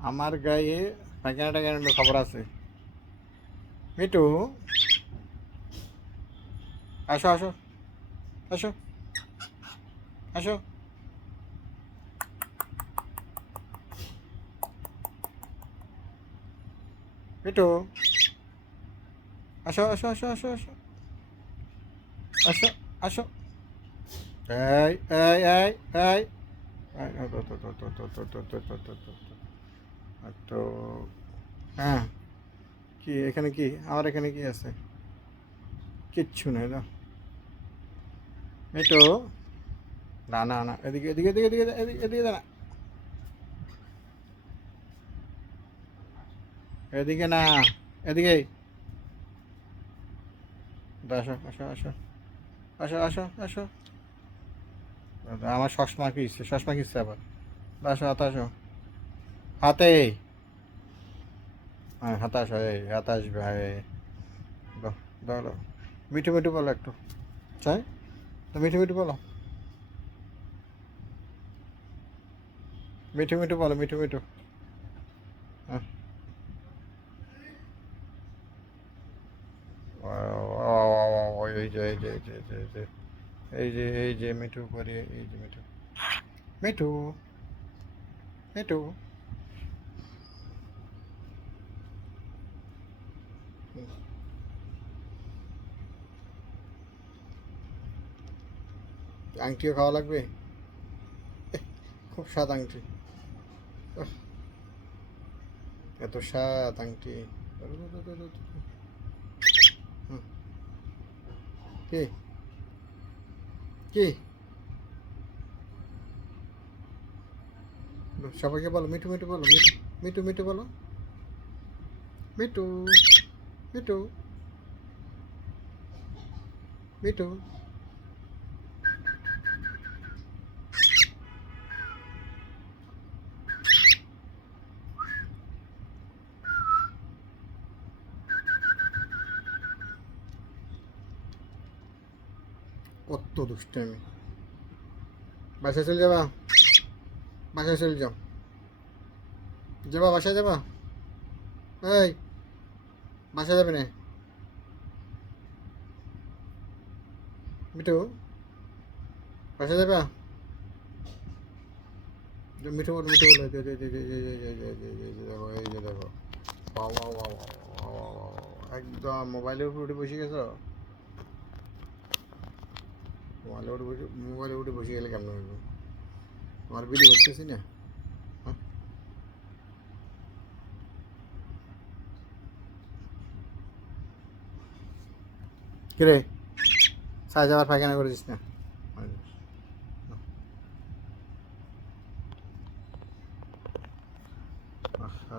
আমার গায়ে পায়খানা টাকানোর খবর আছে মিটু আসো আসো আসো আসো মিটু আসো আসো আসো আসো আসো আসো আসো এই এই এই এই এই, ও, তো, তো, তো, তো, তো, তো, তো, তো, তো, তো, হ্যাঁ। কি এখানে কি? আমার এখানে কি আছে? কিচ্ছু নেই না। মেটো না না না এদিকে এদিকে এদিকে এদিকে এদিকে এদিকে দাঁড়া। এদিকে না এদিকে। আসো আসো আসো। আসো আসো আসো। আমার চশমা কিসছে চশমা কিসছে আবার? আসো হাতে আসো। হাতে। হ্যাঁ হাতে আসো এই হাতে আসবে হ্যাঁ। দাও দাও দাও মিঠু মিঠু বলো একটু। চাই? তো মিঠু মিঠু বলো। মিঠু মিঠু বলো, মিঠু মিঠু। এই যে এই যে, এই এই যে এই যে। মিঠু করে এই যে মিঠু। মিঠু। মিঠু। আংটিও খাওয়া লাগবে? খুব স্বাদ আংটি। এত স্বাদ আংটি। কি? কি? সবাইকে বলো, মিঠু মিঠু বলো, মিঠু মিঠু মিঠু বলো। মিঠু। মিঠু মিঠু কত দুষ্টামি বাসায় চলে যাবা? বাসায় চলে যাও। যাবা বাসায় যাবা? এই। মাছা যাবে না? মিঠু? বাসা যাবে? মিঠু বল মিঠু বল, এই যে দেখো একদম মোবাইলের উপরে উঠে বসে গেছো? মোবাইলের উঠে বসে মোবাইলের উঠে বসে গেলে কেমন হইব আমার ভিডিও করতেছি না কিরে? সাজ আবার পায়খানা করেছিস না আহা।